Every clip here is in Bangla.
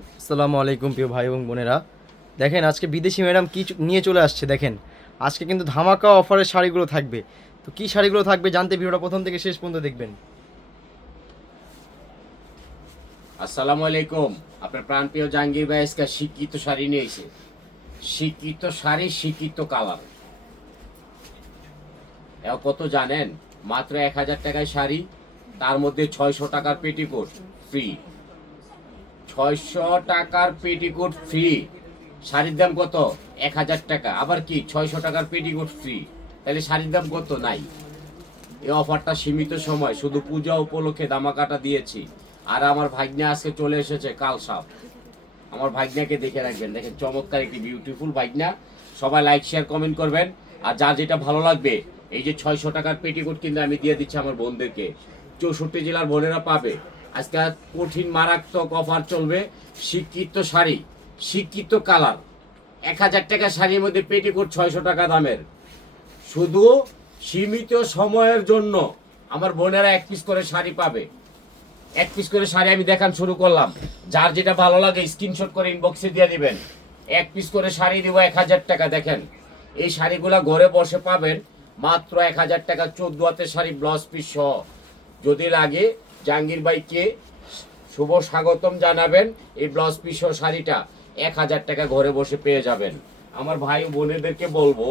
আসসালামু আলাইকুম প্রিয় ভাই এবং বোনেরা। দেখেন আজকে বিদেশি ম্যাডাম কি নিয়ে চলে আসছে। দেখেন আজকে কিন্তু ধামাকা অফারের শাড়িগুলো থাকবে। তো কি শাড়িগুলো থাকবে জানতে ভিডিওটা প্রথম থেকে শেষ পর্যন্ত দেখবেন। আসসালামু আলাইকুম। আপনার প্রাণপ্রিয় জাহাঙ্গীর ভাই আজকে শিক্ষিত শাড়ি নিয়ে এসে, শিক্ষিত শাড়ি, শিক্ষিত কালার। কত জানেন? মাত্র 1,000 টাকায় শাড়ি, তার মধ্যে 600 টাকার পেটিকোট ফ্রি। 600 টাকার পেটিকোট ফ্রি। শাড়ির দাম কত? 1,000 টাকা। আবার কি 600 টাকার পেটিকোট ফ্রি? তাহলে শাড়ির দাম কত? নাই। এই অফারটা সীমিত সময়, শুধু পূজা উপলক্ষে দামাকাটা দিয়েছি। আর আমার ভাগ্নে আজকে চলে এসেছে কাল সাপ। আমার ভাগ্নাকে দেখে রাখবেন, দেখেন চমৎকার একটি বিউটিফুল ভাগ্না। সবাই লাইক শেয়ার কমেন্ট করবেন। আর যার যেটা ভালো লাগবে, এই যে 600 টাকার পেটিকোট কিন্তু আমি দিয়ে দিচ্ছি আমার বোনদেরকে। 64 জেলার বোনেরা পাবে। আজকে কঠিন মারাত্মক অফার চলবে। শিক্ষিত শাড়ি, শিক্ষিত কালার, 1,000 টাকা শাড়ির মধ্যে পেটিকোট 600 টাকা দামের। শুধু সীমিত সময়ের জন্য আমার বোনেরা 1 পিস করে শাড়ি পাবে। 1 পিস করে শাড়ি আমি দেখান শুরু করলাম। যার যেটা ভালো লাগে স্ক্রিনশট করে ইনবক্সে দিয়ে দিবেন। 1 পিস করে শাড়ি দিব 1,000 টাকা। দেখেন এই শাড়িগুলা ঘরে বসে পাবেন মাত্র 1,000 টাকা। 14 হাতের শাড়ি ব্লাউজ পিস সহ। যদি লাগে জাহাঙ্গীর ভাইকে শুভ স্বাগতম জানাবেন। এই ব্লাউজ পিস সহ শাড়িটা 1,000 টাকা ঘরে বসে পেয়ে যাবেন। আমার ভাই ও বোনেদেরকে বলবো,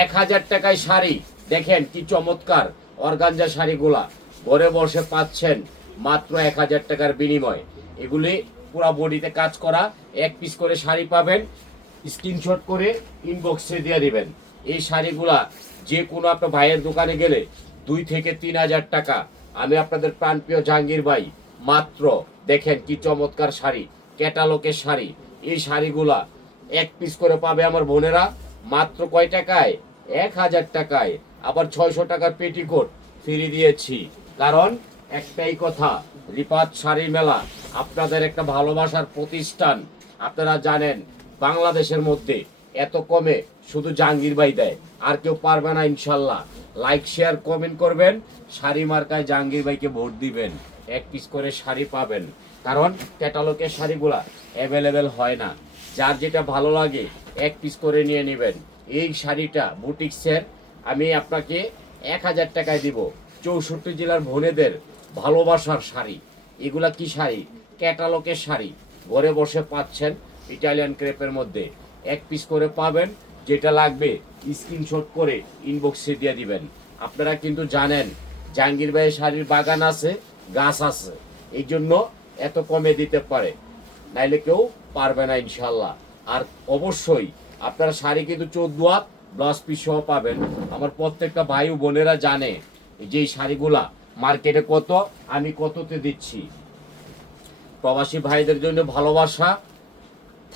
1,000 টাকায় শাড়ি। দেখেন কি চমৎকার অর্গানজা শাড়িগুলা ঘরে বসে পাচ্ছেন মাত্র 1,000 টাকার বিনিময়। এগুলি পুরো বডিতে কাজ করা। 1 পিস করে শাড়ি পাবেন। স্ক্রিনশট করে ইনবক্সে দিয়ে দিবেন। এই শাড়িগুলা যে কোনো আপনার ভাইয়ের দোকানে গেলে 2 থেকে 3,000 টাকা। আমি আপনাদের প্রাণপ্রিয় জাহাঙ্গীর ভাই মাত্র, দেখেন কি চমৎকার শাড়ি, ক্যাটালগের শাড়ি। এই শাড়িগুলা 1 পিস করে পাবে আমার বোনেরা মাত্র কয় টাকায়? 1,000 টাকায়। আবার 600 টাকার পেটিকোট ফ্রি দিয়েছি। কারণ একটাই কথা, রিপাত শাড়ি মেলা আপনাদের একটা ভালোবাসার প্রতিষ্ঠান। আপনারা জানেন বাংলাদেশের মধ্যে এত কমে শুধু জাহাঙ্গীর ভাই দেয়, আর কেউ পারবে না ইনশাল্লাহ। লাইক শেয়ার কমেন্ট করবেন, শাড়ি মার্কায় জাহাঙ্গীর ভাইকে ভোট দিবেন। 1 পিস করে শাড়ি পাবেন। কারণ ক্যাটালগের শাড়িগুলা অ্যাভেলেবেল হয় না। যার যেটা ভালো লাগে 1 পিস করে নিয়ে নেবেন। এই শাড়িটা বুটিক্সের আমি আপনাকে 1,000 টাকায় দিব। 64 জেলার বোনেদের ভালোবাসার শাড়ি। এগুলা কি শাড়ি? ক্যাটালগের শাড়ি। ঘরে বসে পাচ্ছেন ইটালিয়ান ক্রেপের মধ্যে। 1 পিস করে পাবেন। যেটা লাগবে স্ক্রিনশট করে ইনবক্সে দিয়ে দিবেন। আপনারা কিন্তু জানেন জাহাঙ্গীর ভাইয়ের শাড়ির বাগান আছে, গাছ আছে, এই জন্য এত কমে দিতে পারে, নাইলে কেউ পারবে না ইনশাল্লাহ। আর অবশ্যই আপনারা শাড়ি কিন্তু 14 হাত ব্লাউজ পিস সহ পাবেন। আমার প্রত্যেকটা ভাই ও বোনেরা জানে যে এই শাড়িগুলা মার্কেটে কত, আমি কততে দিচ্ছি। প্রবাসী ভাইদের জন্য ভালোবাসা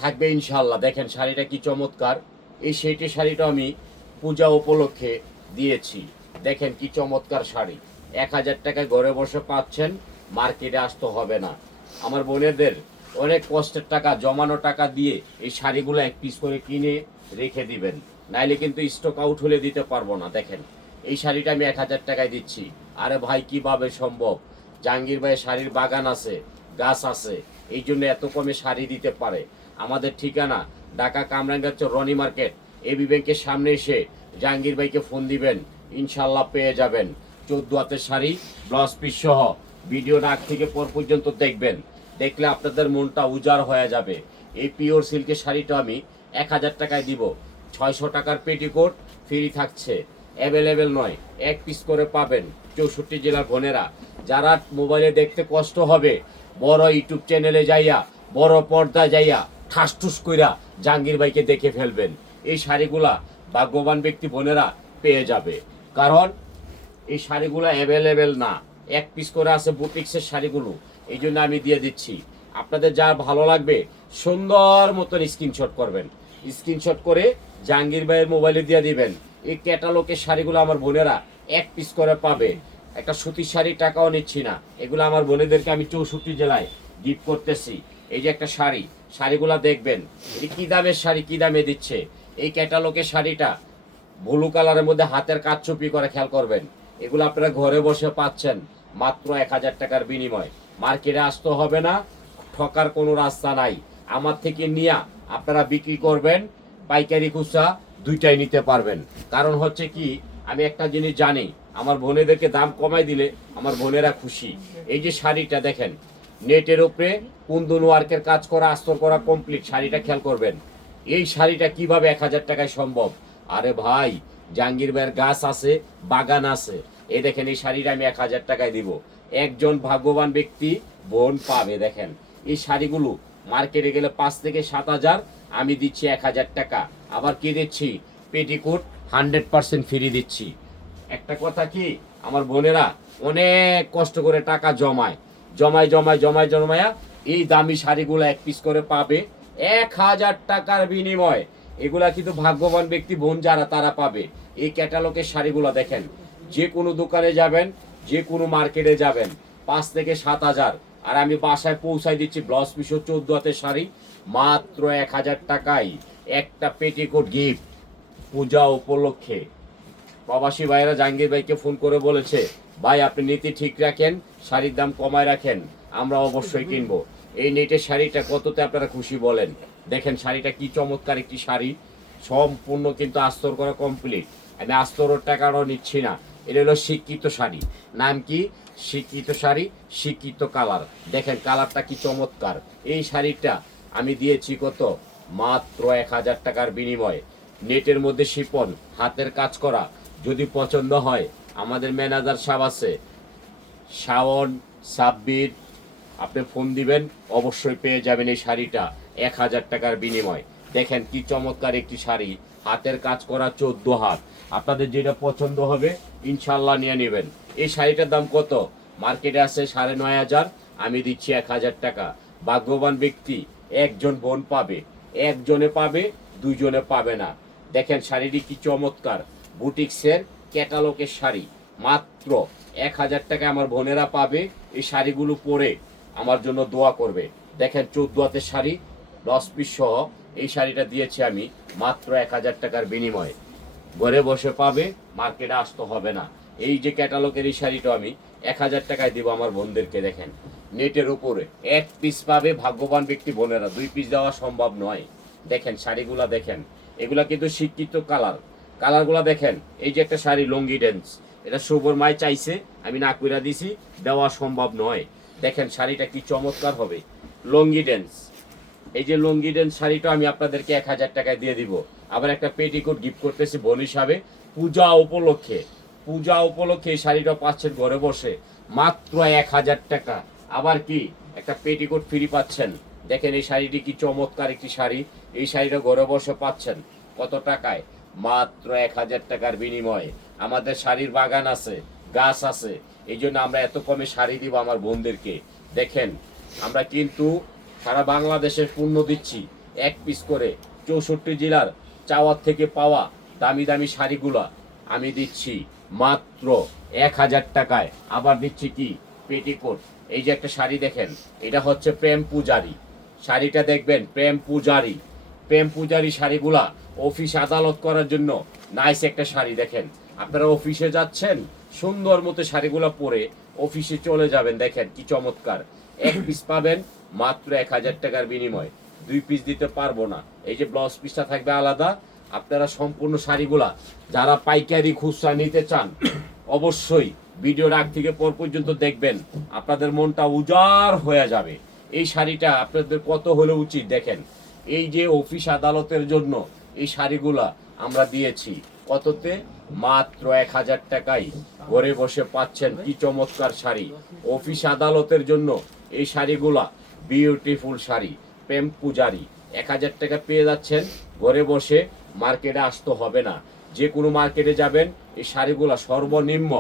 থাকবে ইনশাল্লাহ। দেখেন শাড়িটা কি চমৎকার। এই সেইটি শাড়িটা আমি পূজা উপলক্ষে দিয়েছি। দেখেন কি চমৎকার শাড়ি। 1,000 টাকায় ঘরে বসে পাচ্ছেন, মার্কেটে আসতে হবে না। আমার বোনেদের অনেক কষ্টের টাকা, জমানো টাকা দিয়ে এই শাড়িগুলো 1 পিস করে কিনে রেখে দিবেন, নাইলে কিন্তু স্টক আউট হলে দিতে পারবো না। দেখেন এই শাড়িটা আমি 1,000 টাকায় দিচ্ছি। আরে ভাই কিভাবে সম্ভব? জাহাঙ্গীর ভাইয়ের শাড়ির বাগান আছে, গাছ আছে, এই জন্য এত কমে শাড়ি দিতে পারে। আমাদের ঠিকানা ঢাকা কামরাঙ্গাচর রনি মার্কেট, এবি ব্যাংকের সামনে এসে জাহাঙ্গীর ভাইকে ফোন দিবেন, ইনশাল্লাহ পেয়ে যাবেন। 14 হাতের শাড়ি ব্লাউজ পিস সহ। ভিডিও আগ থেকে পর পর্যন্ত দেখবেন, দেখলে আপনাদের মনটা উজাড় হয়ে যাবে। এই পিওর সিল্কের শাড়িটা আমি 1,000 টাকায় দিব। 600 টাকার পেটিকোট ফ্রি থাকছে, অ্যাভেলেবেল নয়, 1 পিস করে পাবেন। 64 জেলার বোনেরা যারা মোবাইলে দেখতে কষ্ট হবে, বড় ইউটিউব চ্যানেলে যাইয়া, বড় পর্দায় যাইয়া ঠাসঠুস কইরা জাহাঙ্গীর ভাইকে দেখে ফেলবেন। এই শাড়িগুলা ভাগ্যবান ব্যক্তি বোনেরা পেয়ে যাবে। কারণ এই শাড়িগুলো অ্যাভেলেবেল না, 1 পিস করে আছে বুটিক্সের শাড়িগুলো, এই জন্য আমি দিয়ে দিচ্ছি। আপনাদের যা ভালো লাগবে সুন্দর মতন স্ক্রিনশট করবেন। স্ক্রিনশট করে জাহাঙ্গীর ভাইয়ের মোবাইলে দিয়ে দিবেন। এই ক্যাটালগের শাড়িগুলো আমার বোনেরা 1 পিস করে পাবে। একটা সুতির শাড়ির টাকাও নিচ্ছি না, এগুলো আমার বোনেদেরকে আমি 64 জেলায় গিফট করতেছি। এই যে একটা শাড়ি, শাড়িগুলা দেখবেন এই কি দামের শাড়ি, কি দামে দিচ্ছে। এই ক্যাটালগের শাড়িটা ব্লু কালারের মধ্যে হাতের কাজ চুপি করে, খেয়াল করবেন। এগুলো আপনারা ঘরে বসে পাচ্ছেন মাত্র 1,000 টাকার বিনিময়। মার্কেটে আসতে হবে না, ঠকার কোনো রাস্তা নাই। আমার থেকে নিয়ে আপনারা বিক্রি করবেন, পাইকারি খুচরা দুইটাই নিতে পারবেন। কারণ হচ্ছে কি, আমি একটা জিনিস জানি, আমার বোনেদেরকে দাম কমাই দিলে আমার বোনেরা খুশি। এই যে শাড়িটা দেখেন, নেটের উপরে কুন্দন ওয়ার্কের কাজ করা, আস্তর করা কমপ্লিট। শাড়িটা খেয়াল করবেন, এই শাড়িটা কিভাবে 1000 টাকায় সম্ভব? আরে ভাই, জাহাঙ্গীর ভাইয়ের গাছ আছে, বাগান আছে। এই দেখেন, এই শাড়িটা আমি 1000 টাকায় দিব। একজন ভাগ্যবান ব্যক্তি বোন পাবে। দেখেন, এই শাড়িগুলো মার্কেটে গেলে 5 থেকে 7,000, আমি দিচ্ছি 1000 টাকা। আবার কি দিচ্ছি? পেটিকোট 100% ফ্রি দিচ্ছি। একটা কথা কি, আমার বোনেরা অনেক কষ্ট করে টাকা জমায়া এই দামি শাড়িগুলো এক পিস করে পাবে 1000 টাকার বিনিময়। এগুলা কিন্তু ভাগ্যবান ব্যক্তি বোন যারা, তারা পাবে। এই ক্যাটালগের শাড়িগুলো দেখেন, যে কোনো দোকানে যাবেন, যে কোনো মার্কেটে যাবেন, 5 থেকে 7,000। আর আমি বাসায় পৌঁছাই দিচ্ছি ব্লাউজ পিস 14 হাতের শাড়ি মাত্র 1000 টাকায়। একটা পেটিকোট গিফট পূজা উপলক্ষে। প্রবাসী ভাইয়েরা জাহাঙ্গীর ভাইকে ফোন করে বলেছে, ভাই আপনি নীতি ঠিক রাখেন, শাড়ির দাম কমায় রাখেন, আমরা অবশ্যই কিনবো। এই নেটের শাড়িটা কততে আপনারা খুশি বলেন? দেখেন শাড়িটা কি চমৎকার একটি শাড়ি, সম্পূর্ণ কিন্তু আস্তর করা কমপ্লিট। আমি আস্তরের টাকাটাও নিচ্ছি না। এটা হলো শিক্ষিত শাড়ি। নাম কি? শিক্ষিত শাড়ি, শিক্ষিত কালার। দেখেন কালারটা কি চমৎকার। এই শাড়িটা আমি দিয়েছি কত? মাত্র 1000 টাকার বিনিময়ে। নেটের মধ্যে শিপন, হাতের কাজ করা। যদি পছন্দ হয়, আমাদের ম্যানেজার সাহেব আছে, শাওন সাব্বির, আপনি ফোন দিবেন, অবশ্যই পেয়ে যাবেন এই শাড়িটা 1000 টাকার বিনিময়। দেখেন কি চমৎকার একটি শাড়ি, হাতের কাজ করা 14 হাত। আপনাদের যেটা পছন্দ হবে ইনশাল্লাহ নিয়ে নেবেন। এই শাড়িটার দাম কত? মার্কেটে আছে 9,500, আমি দিচ্ছি 1000 টাকা। ভাগ্যবান ব্যক্তি একজন বোন পাবে, একজনে পাবে, দুইজনে পাবে না। দেখেন শাড়িটি কি চমৎকার, বুটিক্সের ক্যাটালগের শাড়ি, মাত্র 1000 টাকা আমার বোনেরা পাবে। এই শাড়িগুলো পরে আমার জন্য দোয়া করবে। দেখেন 14 হাতের শাড়ি, 10 পিস সহ এই শাড়িটা দিয়েছি আমি মাত্র 1000 টাকার বিনিময়ে। ঘরে বসে পাবে, মার্কেটে আসতে হবে না। এই যে ক্যাটালগের এই শাড়িটা আমি 1000 টাকায় দিব আমার বোনদেরকে। দেখেন নেটের উপরে 1 পিস পাবে ভাগ্যবান ব্যক্তি বোনেরা, 2 পিস দেওয়া সম্ভব নয়। দেখেন শাড়িগুলা দেখেন, এগুলা কিন্তু শিক্ষিত কালারগুলা দেখেন। এই যে একটা শাড়ি লঙ্গি ড্যান্স, এটা শুভর মাই চাইছে, আমি না কইরা দিছি, দেওয়া সম্ভব নয়। দেখেন শাড়িটা কি চমৎকার হবে, লঙ্গি ড্যান্স। এই যে লঙ্গি ড্যান্স শাড়িটা আমি আপনাদেরকে 1000 টাকায় দিয়ে দিব। আবার একটা পেটিকোট গিফট করতেছি বোন হিসাবে, পূজা উপলক্ষে। পূজা উপলক্ষে এই শাড়িটা পাচ্ছেন ঘরে বসে মাত্র 1000 টাকা। আবার কি একটা পেটিকোট ফ্রি পাচ্ছেন। দেখেন এই শাড়িটি কি চমৎকার একটি শাড়ি, এই শাড়িটা ঘরে বসে পাচ্ছেন কত টাকায়? মাত্র 1000 টাকার বিনিময়ে। আমাদের শাড়ির বাগান আছে, গাছ আছে, এই জন্য আমরা এত কমে শাড়ি দিব আমার বোনদেরকে। দেখেন আমরা কিন্তু সারা বাংলাদেশে পণ্য দিচ্ছি 1 পিস করে। 64 জেলার চাওয়ার থেকে পাওয়া দামি দামি শাড়িগুলা আমি দিচ্ছি মাত্র 1000 টাকায়। আবার দিচ্ছি কি পেটিকোট। এই যে একটা শাড়ি দেখেন, এটা হচ্ছে প্রেম পূজারি শাড়িটা। দেখবেন প্রেম পূজারি শাড়িগুলা অফিস আদালত করার জন্য নাইস একটা শাড়ি। দেখেন আপনারা অফিসে যাচ্ছেন, সুন্দর মতো শাড়িগুলো পরে অফিসে চলে যাবেন। দেখেন কি চমৎকার। 1 পিস পাবেন মাত্র 1000 টাকার বিনিময়, 2 পিস দিতে পারবো না। এই যে ব্লাউজ পিসটা থাকবে আলাদা। আপনারা সম্পূর্ণ শাড়িগুলা যারা পাইকারি খুচরা নিতে চান, অবশ্যই ভিডিওর আগ থেকে পর পর্যন্ত দেখবেন, আপনাদের মনটা উজাড় হয়ে যাবে। এই শাড়িটা আপনাদের কত হলে উচিত? দেখেন এই যে অফিস আদালতের জন্য এই শাড়িগুলা আমরা দিয়েছি কততে? মাত্র 1000 টাকায় ঘরে বসে পাচ্ছেন কি চমৎকার শাড়ি। অফিস আদালতের জন্য এই শাড়িগুলা বিউটিফুল শাড়ি, প্রেম পূজারি 1000 টাকা পেয়ে যাচ্ছেন ঘরে বসে। মার্কেটে আসতে হবে না, যে কোনো মার্কেটে যাবেন এই শাড়িগুলা সর্বনিম্ন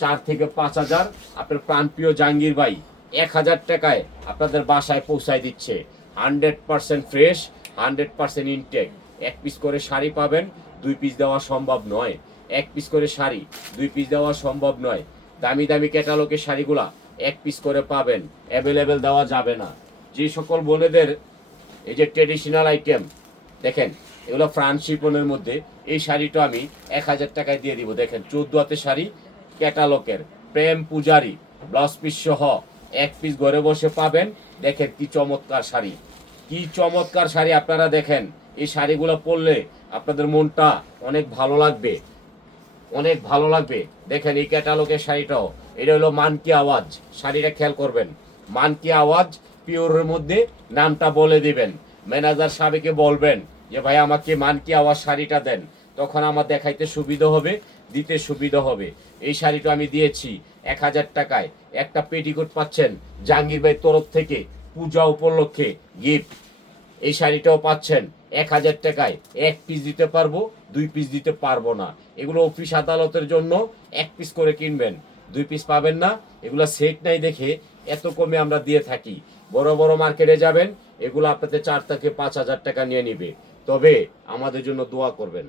4 থেকে 5000। আপনার প্রাণপ্রিয় জাহাঙ্গীর ভাই 1000 টাকায় আপনাদের বাসায় পৌঁছায় দিচ্ছে। 100% ফ্রেশ, 100% ইনটেক। 1 পিস করে শাড়ি পাবেন, 2 পিস দেওয়া সম্ভব নয়। 1 পিস করে শাড়ি 2 পিস দেওয়া সম্ভব নয়। দামি দামি ক্যাটালগের শাড়িগুলা 1 পিস করে পাবেন, অ্যাভেলেবেল দেওয়া যাবে না। যে সকল বোনেদের এই যে ট্রেডিশনাল আইটেম দেখেন, এগুলো ফ্রান্স শিপনের মধ্যে, এই শাড়িটা আমি 1000 টাকায় দিয়ে দিব। দেখেন 14 হাতের শাড়ি, ক্যাটালগের প্রেম পূজারি ব্লাউজ পিস সহ এক পিস ঘরে বসে পাবেন। দেখেন কি চমৎকার শাড়ি, কি চমৎকার শাড়ি। আপনারা দেখেন এই শাড়িগুলো পরলে আপনাদের মনটা অনেক ভালো লাগবে, অনেক ভালো লাগবে। দেখেন এই ক্যাটালগের শাড়িটাও, এটা হলো মান কি আওয়াজ। শাড়িটা খেয়াল করবেন, মান কি আওয়াজ পিওরের মধ্যে, নামটা বলে দিবেন। ম্যানেজার সাহেবকে বলবেন যে ভাই আমাকে মান কি আওয়াজ শাড়িটা দেন, তখন আমার দেখাইতে সুবিধা হবে, দিতে সুবিধা হবে। এই শাড়িটা আমি দিয়েছি 1000 টাকায়। একটা পেটিকোট পাচ্ছেন জাহাঙ্গীর ভাই তরফ থেকে পূজা উপলক্ষে গিফট। এই শাড়িটাও পাচ্ছেন 1000 টাকায়। এক পিস দিতে পারবো, 2 পিস দিতে পারবো না। এগুলো অফিস আদালতের জন্য 1 পিস করে কিনবেন, 2 পিস পাবেন না। এগুলো সেট নাই দেখে এত কমে আমরা দিয়ে থাকি। বড় বড় মার্কেটে যাবেন, এগুলো আপনাদের 4 থেকে 5 হাজার টাকা নিয়ে নিবে। তবে আমাদের জন্য দোয়া করবেন।